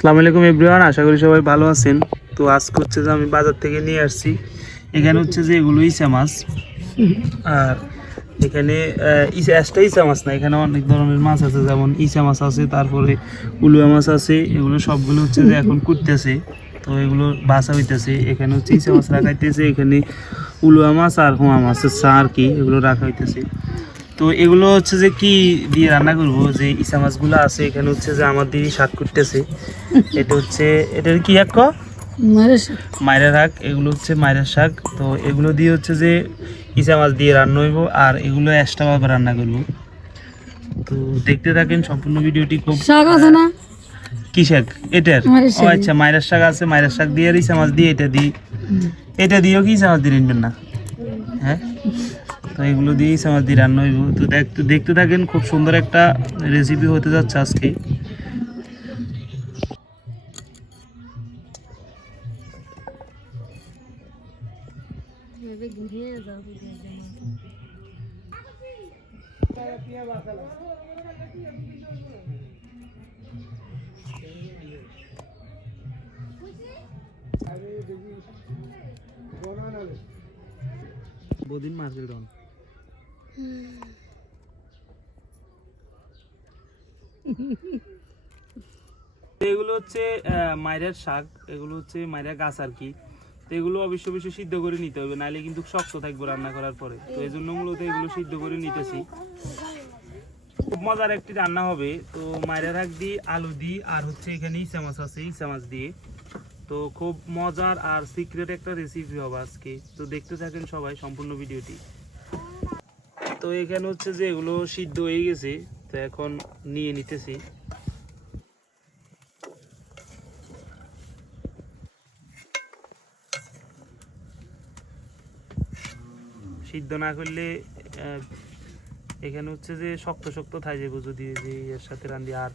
আসসালামু আলাইকুম এভরিওয়ান, আশা করি সবাই ভালো আছেন। তো আজকে হচ্ছে যে আমি বাজার থেকে নিয়ে আসছি, এখানে হচ্ছে যে এগুলো ইচা মাছ। আর এখানে ইচা মাছ না, এখানে অনেক ধরনের মাছ আছে, যেমন ইচা মাছ আছে, তারপরে উলুয়া মাছ আছে। এগুলো সবগুলো হচ্ছে যে এখন কুটতেছে, তো এগুলো বাসা হইতেছে। এখানে হচ্ছে ইচা মাছ রাখা হইতেছে, এখানে উলুয়া মাছ আর হোয়া মাছের চা আর কি, এগুলো রাখা হইতেছে। তো এগুলো হচ্ছে যে কি দিয়ে রান্না করবো, যে ইচা মাছগুলো আছে এখানে হচ্ছে যে আমার দিদি শাক করতেছে। এটা হচ্ছে, এটার কি শাক? মাইরা শাক। এগুলো হচ্ছে মাইরা শাক। তো এগুলো দিয়ে হচ্ছে যে ইচা মাছ দিয়ে রান্না হইব, আর এগুলো এক্সট্রাভাবে রান্না করবো। তো দেখতে থাকেন সম্পূর্ণ ভিডিওটি। খুব শাক আছে না? কি শাক এটার? ও আচ্ছা, মাইরা শাক আছে। মাইরা শাক দিয়ে আর ইচা মাছ দিয়ে এটা দিই, এটা দিয়েও কি ইচা মাছ দিয়ে রান্নবেন না? হ্যাঁ, তো এগুলো দিয়েই ইচা মাছ দিয়ে রান্না হইব। তো দেখতে থাকেন, খুব সুন্দর একটা রেসিপি হতে যাচ্ছে আজকে। বদিন মার্কেট অন এগুলো হচ্ছে মাইরের শাক, এগুলো হচ্ছে মাইরের গাছ আর কি। তো এগুলো অবশ্যই সিদ্ধ করে নিতে হবে, নাহলে কিন্তু শক্ত থাকবে রান্না করার পরে। তো এই জন্য মূলত এগুলো সিদ্ধ করে নিতেছি। খুব মজার একটি রান্না হবে। তো মাইরের শাক দিয়ে, আলু দিয়ে, আর হচ্ছে এখানে ইচা মাছ আছে, ইচা মাছ দিয়ে। তো খুব মজার আর সিক্রেট একটা রেসিপি হবে আজকে। তো দেখতে থাকেন সবাই সম্পূর্ণ ভিডিওটি। তো এখানে হচ্ছে যে এগুলো সিদ্ধ হয়ে গেছে, তো এখন নিয়ে নিতেছি। সিদ্ধ না করলে এখানে হচ্ছে যে শক্ত শক্ত থাই যাবো যদি যে এর সাথে রান্ধি। আর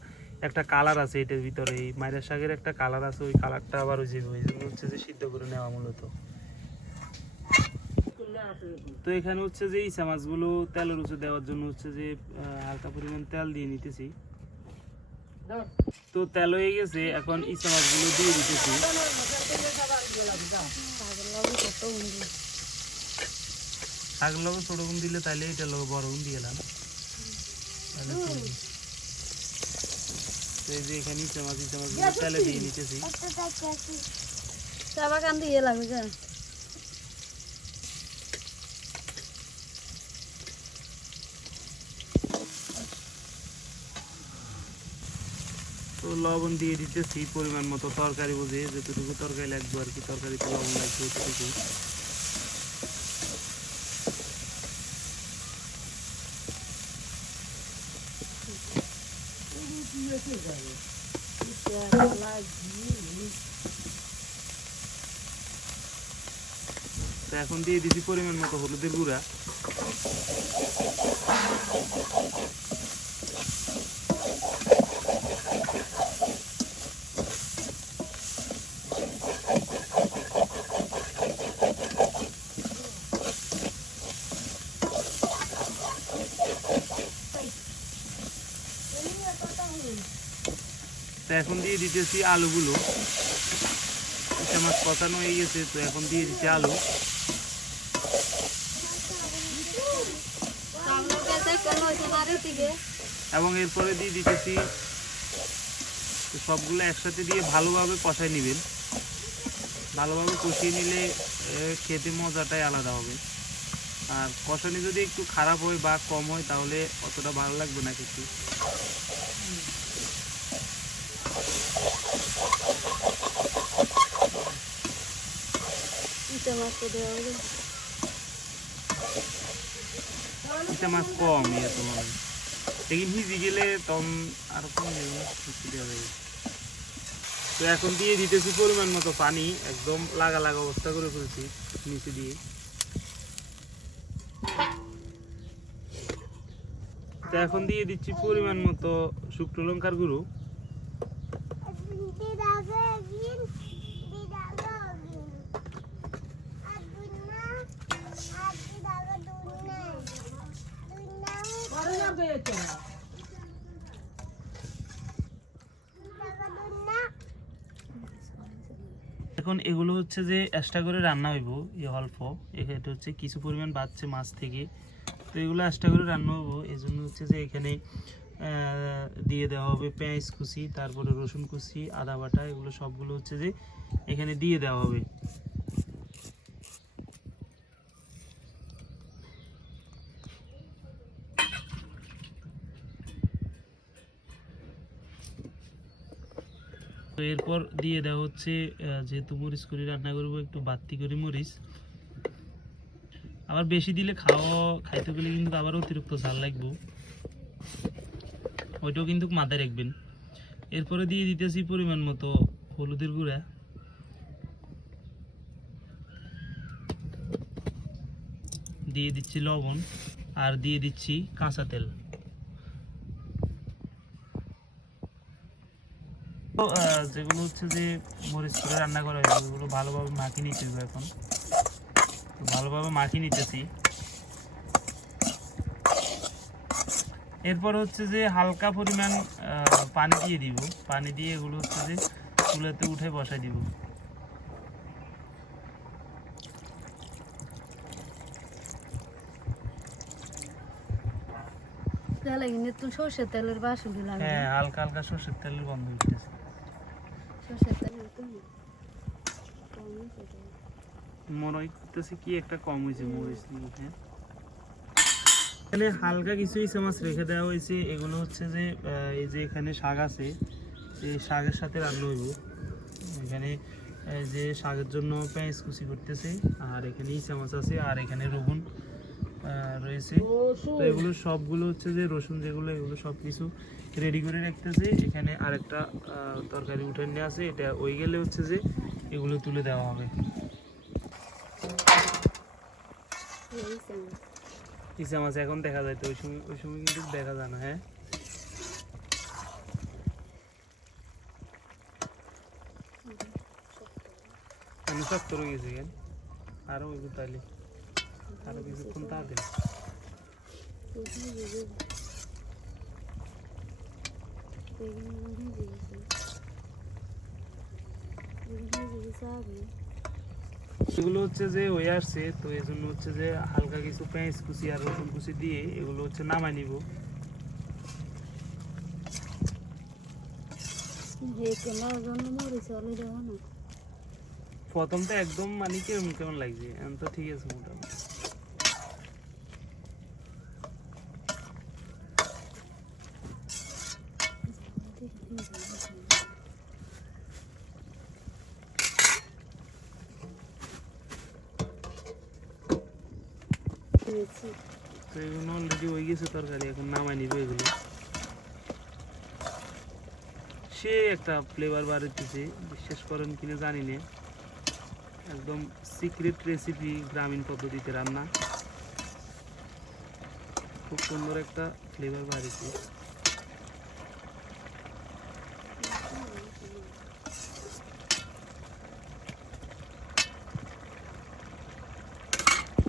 একটা কালার আছে এটার ভিতরে, এই মাইরা শাকের একটা কালার আছে, ওই কালারটা আবার ওই যাবে, এই জন্য হচ্ছে যে সিদ্ধ করে নেওয়া মূলত। তো এখানে হচ্ছে যে ইচা মাছগুলো তেলের উপরে দেওয়ার জন্য হচ্ছে যে হালকা পরিমাণ তেল দিয়ে নিতেছি। তো তেল হয়ে গেছে, এখন ইচা মাছগুলো দিয়ে দিতেছি। শাকের লগে ছোট গুণ দিলে তাইলে এটার লগে বড় গুণ দিয়ে এলাম। তো এই যে এখানে ইচা মাছগুলো তেলে দিয়ে নিতেছি। চা বাগান দিয়ে লাগবে। তো লবণ দিয়ে দিতেছি পরিমাণ মতো, তরকারি বুঝে যতটুকু তরকারি লাগবে আর কি, তরকারিতে লবণ লাগবে ততটুকু। তো এখন দিয়ে দিচ্ছি পরিমাণ মতো হলুদের গুঁড়া। তো এখন দিয়ে দিতেছি আলুগুলো। ইচা মাছ কষানো হয়ে গেছে, তো এখন দিয়ে দিচ্ছি আলু। এবং এরপরে দিয়ে দিতেছি, সবগুলো একসাথে দিয়ে ভালোভাবে কষাই নেবেন। ভালোভাবে কষিয়ে নিলে খেতে মজাটাই আলাদা হবে। আর কষানি যদি একটু খারাপ হয় বা কম হয় তাহলে অতটা ভালো লাগবে না কিছু। ইচা মাছ কম ইয়ে তোমার দেখি ভিজে গেলে তখন আরো কম দেওয়া যাবে। তো এখন দিয়ে দিতেছি পরিমাণ মতো পানি, একদম লাগা লাগা অবস্থা করে ফেলছি নিচে দিয়ে। তো এখন দিয়ে দিচ্ছি পরিমাণ মতো শুকনো লঙ্কার গুঁড়ো। এখন এগুলো হচ্ছে যে এক্সট্রা করে রান্না হইব, এই অল্প এটা হচ্ছে কিছু পরিমাণ বাড়ছে মাছ থেকে, তো এগুলো এক্সট্রা করে রান্না হবো। এই জন্য হচ্ছে যে এখানে দিয়ে দেওয়া হবে পেঁয়াজ কুচি, তারপরে রসুন কুচি, আদা বাটা, এগুলো সবগুলো হচ্ছে যে এখানে দিয়ে দেওয়া হবে। তো এরপর দিয়ে দেওয়া হচ্ছে যেহেতু মরিচ করে রান্না করবো একটু বাড়তি করে মরিচ, আবার বেশি দিলে খাইতে গেলে কিন্তু আবার অতিরিক্ত ঝাল লাগবে, ওইটাও কিন্তু মাথায় রাখবেন। এরপরে দিয়ে দিতেছি পরিমাণ মতো হলুদের গুঁড়া, দিয়ে দিচ্ছি লবণ, আর দিয়ে দিচ্ছি কাঁচা তেল। তো যেগুলো হচ্ছে যে মরিচ করে রান্না করা হয় ওগুলো ভালোভাবে মাখিয়ে নিতে হবে। এখন তো ভালোভাবে মাখিয়ে নিতেছি। এরপর হচ্ছে যে হালকা পরিমাণ পানি দিয়ে দিব, পানি দিয়ে এগুলো হচ্ছে যে চুলাতে উঠে বসাই দিব। সরষের তেলের বাসন লাগে, হ্যাঁ হালকা হালকা সরষের তেলের গন্ধ উঠতেছে। সরষের তেল মনে হইতেছে কি একটা কম হয়েছে মরিচ দিয়ে। হ্যাঁ এখানে হালকা কিছু ইচা মাছ রেখে দেওয়া হয়েছে, এগুলো হচ্ছে যে এই যে এখানে শাক আছে, এই শাকের সাথে রান্না হইব। এখানে এই যে শাকের জন্য পেঁয়াজ কুচি করতেছে, আর এখানে ইচা মাছ আছে, আর এখানে রসুন রয়েছে। তো এগুলো সবগুলো হচ্ছে যে রসুন যেগুলো এগুলো সব কিছু রেডি করে রাখতেছে। এখানে আরেকটা তরকারি উঠে নিয়ে আছে, এটা ওই গেলে হচ্ছে যে এগুলো তুলে দেওয়া হবে। ইচা মাছ এখন দেখা যায়, তো ওই সময় কিন্তু দেখা যায় না। হ্যাঁ আমি শক্ত রয়ে গেছি কেন, আরো ওই তাইলে আরো কিছুক্ষণ তা দেন। এগুলো হচ্ছে যে হয়ে আসছে, তো এই জন্য হচ্ছে যে হালকা কিছু পেঁয়াজ কুচি আর রসুন কুচি দিয়ে এগুলো হচ্ছে নামাই নিব। প্রথমটা একদম মানে কেমন কেমন লাগছে, এখন তো ঠিক আছে মোটামুটি। তো এগুলো অলরেডি হয়ে গেছে তরকারি, এখন নামাই নিব এগুলো। সে একটা ফ্লেভার বার হইতেছে, বিশ্বাস করেন কিনা জানি না, একদম সিক্রেট রেসিপি, গ্রামীণ পদ্ধতিতে রান্না, খুব সুন্দর একটা ফ্লেভার বার হইছে।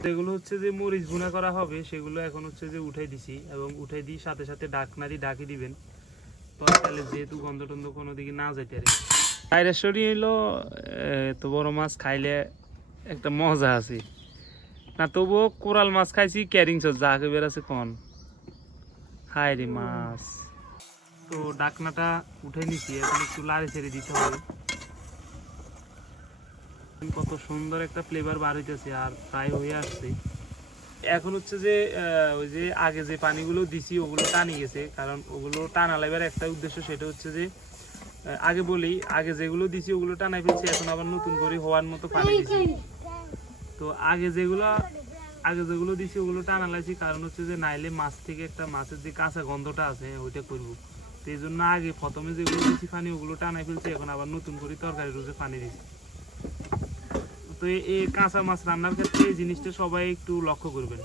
যেগুলো হচ্ছে যে মরিচ ভুনা করা হবে সেগুলো এখন হচ্ছে যে উঠাই দিছি, এবং উঠাই দিয়ে সাথে সাথে ঢাকনারি ঢাকি দিবেন, তরকারি যেহেতু গন্ধ টন্ধ কোনো দিকে না যাইতে পারে। বাইরের শরীর হইলো তো বড় মাছ খাইলে একটা মজা আছে না, তবুও কোরাল মাছ খাইছি ক্যারিং সস যা বের আছে কন হায় রে মাছ। তো ডাকনাটা উঠে নিছি, এখন একটু লাড়ি ছেড়ে দিতে হবে। কত সুন্দর একটা ফ্লেভার বার হইতেছে, আর প্রায় হয়ে আসছে। এখন হচ্ছে যে ওই যে আগে যে পানিগুলো দিছি ওগুলো টানি গেছে, কারণ ওগুলো টানা লাইবার একটা উদ্দেশ্য, সেটা হচ্ছে যে আগে বলি আগে যেগুলো দিছি ওগুলো টানাই ফেলছি, এখন আবার নতুন করে হওয়ার মতো পানি দিছি। তো আগে যেগুলো দিছি ওগুলো টানা লাইছি, কারণ হচ্ছে যে নাইলে মাছ থেকে একটা মাছের যে কাঁচা গন্ধটা আছে ওইটা করবো। তো এই জন্য আগে প্রথমে যেগুলো দিছি পানি ওগুলো টানাই ফেলছি, এখন আবার নতুন করে তরকারি রোজে পানি দিছি। তো এই কাঁচা মাছ রান্নার ক্ষেত্রে এই জিনিসটা সবাই একটু লক্ষ্য করবেন।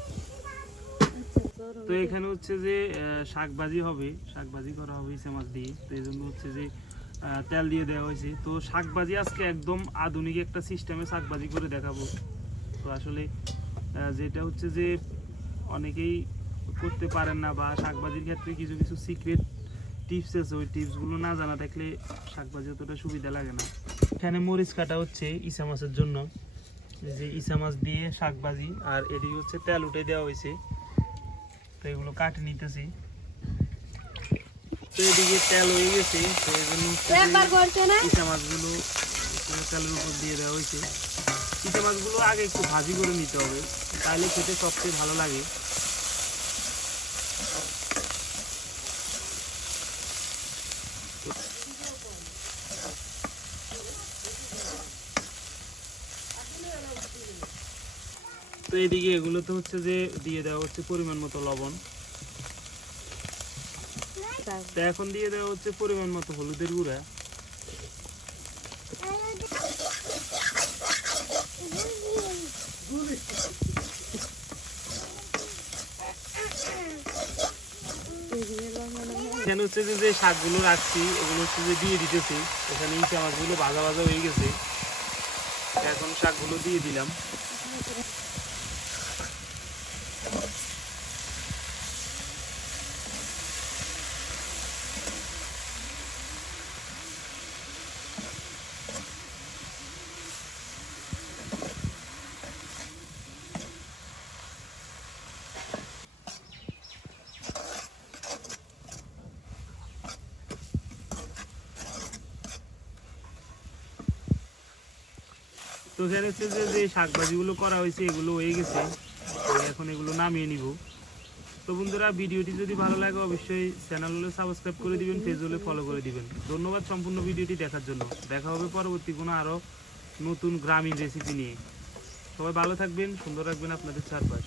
তো এখানে হচ্ছে যে শাকভাজি হবে, শাকভাজি করা হবে ইচা মাছ দিয়ে, তো এই জন্য হচ্ছে যে তেল দিয়ে দেওয়া হয়েছে। তো শাকভাজি আজকে একদম আধুনিক একটা সিস্টেমে শাকভাজি করে দেখাবো। তো আসলে যেটা হচ্ছে যে অনেকেই করতে পারেন না, বা শাকভাজির ক্ষেত্রে কিছু কিছু সিক্রেট টিপস আছে, ওই টিপসগুলো না জানা থাকলে শাকভাজি অতটা সুবিধা লাগে না। এখানে মরিচ কাটা হচ্ছে ইসা মাছের জন্য, এই যে ইসা মাছ দিয়ে শাক ভাজি, আর এদিকে হচ্ছে তেল উঠে দেওয়া হয়েছে, তো এগুলো কাটে নিতেছি। তো এদিকে তেল হয়ে গেছে, তো এই জন্য ইসা মাছগুলো তেলের উপর দিয়ে দেওয়া হয়েছে। ইসা মাছগুলো আগে একটু ভাজি করে নিতে হবে, তাহলে খেতে সবচেয়ে ভালো লাগে। তো এদিকে এগুলো তো হচ্ছে যে দিয়ে দেওয়া হচ্ছে পরিমাণ মতো লবণ, তো এখন দিয়ে দেওয়া হচ্ছে পরিমাণ মতো হলুদের গুঁড়া, এখানে হচ্ছে যে যে শাকগুলো রাখছি ওগুলো হচ্ছে যে দিয়ে দিতেছি। এখানে ইচা মাছগুলো ভাজা ভাজা হয়ে গেছে, এখন শাকগুলো দিয়ে দিলাম। তো এখানে হচ্ছে যে যে শাকভাজিগুলো করা হয়েছে এগুলো হয়ে গেছে, তো এখন এগুলো নামিয়ে নিব। তো বন্ধুরা, ভিডিওটি যদি ভালো লাগে অবশ্যই চ্যানেল হলে সাবস্ক্রাইব করে দিবেন, পেজ হলে ফলো করে দিবেন। ধন্যবাদ সম্পূর্ণ ভিডিওটি দেখার জন্য। দেখা হবে পরবর্তী কোনো আরও নতুন গ্রামীণ রেসিপি নিয়ে। সবাই ভালো থাকবেন, সুন্দর রাখবেন আপনাদের চারপাশ।